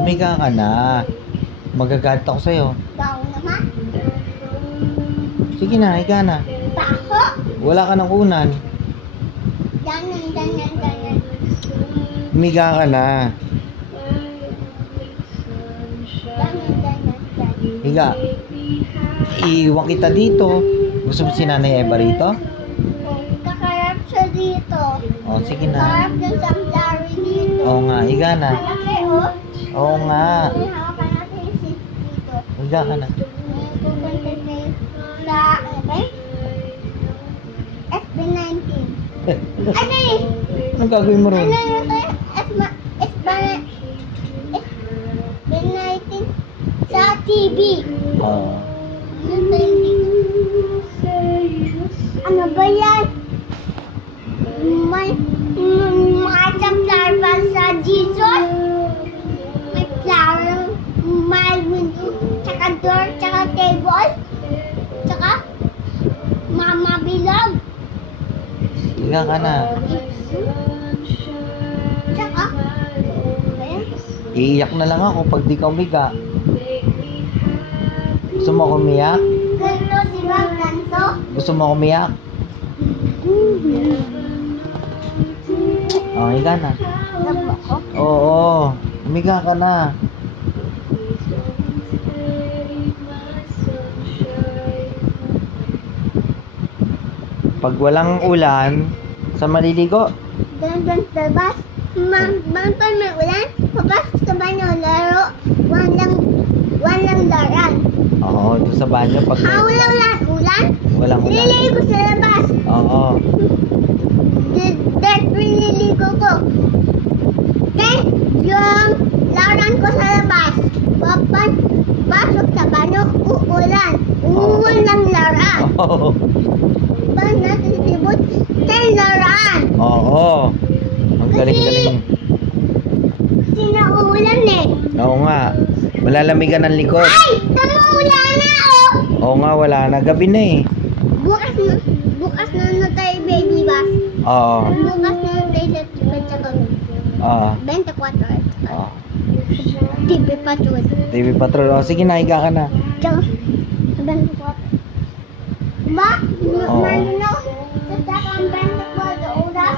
Humiga ka na. Magagalit ako sa'yo. Bago naman. Sige na, higa na. Baho. Wala ka ng unan. Ganyan. Humiga ka na. Ganyan. Higa. Iiwan kita dito. Gusto mo si Nanay Eva rito? Kakarap siya dito. O, sige na. Kakarap yung samdari dito. Oo nga, higa na. Malaki oh. Oo nga. May hawakan natin yung seat dito. Higa ka na. May pupunta tayo sa, okay? SB19. Ano eh? Anong gagawin mo ron? Ano yun tayo? SB19 sa TV. Oo. Yun tayo dito. Ano ba yan? May mga flower pa sa Jesus. May flower, may window, tsaka door, tsaka table, tsaka mama bilog. Higa ka na. Tsaka, ayan. Iiyak na lang ako pag di ka umiga. Gusto mo ako umiyak? Ganito, di ba? Ganito? Gusto mo ako umiyak? O, higa na. Ganito ko. Oo. Umiga ka na. Pag walang ulan, sa maliligo. Ganito sa bus. Bang pag may ulan, papasok sa banyo, laro. Walang laran. Oo, doon sa banyo pag may Walang ulan. walang ulan. Nililigo sa labas. Oo. That nililigo ko. Then, yung laran ko sa labas. Pasok sa banyo, uulan. Uulan ng laran. Oo. Pag natitibot, then laran. Oo. Ang galing-galing. Kasi nauulan eh. Oo nga. Malalamigan ang likod. Ay! Tama-ulan na oh! Oo nga, wala na. Gabi na eh. Bukas na tayo baby bus. Oo. Bukas na tayo sa Pentagon. Oo. 24 Oo. TV Patrol. TV Patrol. O, sige na, higa ka na. Tsaka, 24. Diba? Oo. Meron ako sa takang 24 oras.